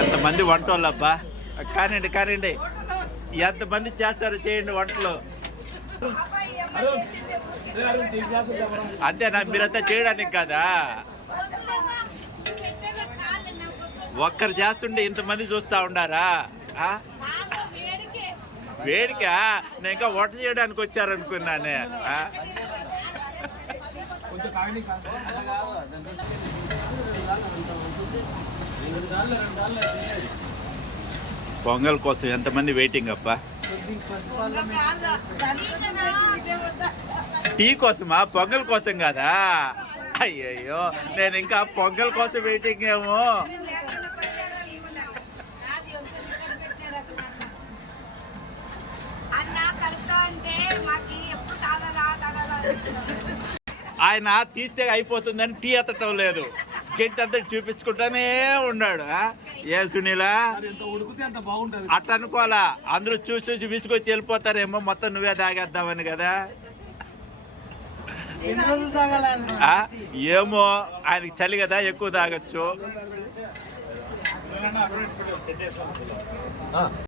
ఎంతమంది వంటోళ్ళు అబ్బా. కానివ్వండి కానివ్వండి, ఎంతమంది చేస్తారు చేయండి వంటలు. అంతేనా? మీరంతా చేయడానికి కదా. ఒక్కరు చేస్తుంటే ఇంతమంది చూస్తూ ఉండారా? వేడికా? నేను ఇంకా వంట చేయడానికి వచ్చారనుకున్నానే. పొంగల్ కోసం ఎంతమంది వెయిటింగ్ అబ్బా. టీ కోసమా? పొంగల్ కోసం కదా? అయ్యయ్యో, నేను ఇంకా పొంగల్ కోసం వెయిటింగ్ ఏమో. ఆయన తీస్తే అయిపోతుందని టీ ఎత్తటం లేదు, గెంటి అంతా చూపించుకుంటానే ఉన్నాడు. ఏ సునీలా, అట్ట అనుకోవాలా? అందరూ చూసి చూసి విసుకొచ్చి వెళ్ళిపోతారేమో, మొత్తం నువ్వే తాగేద్దామని కదా. ఏమో, ఆయనకి చలి కదా, ఎక్కువ తాగొచ్చు.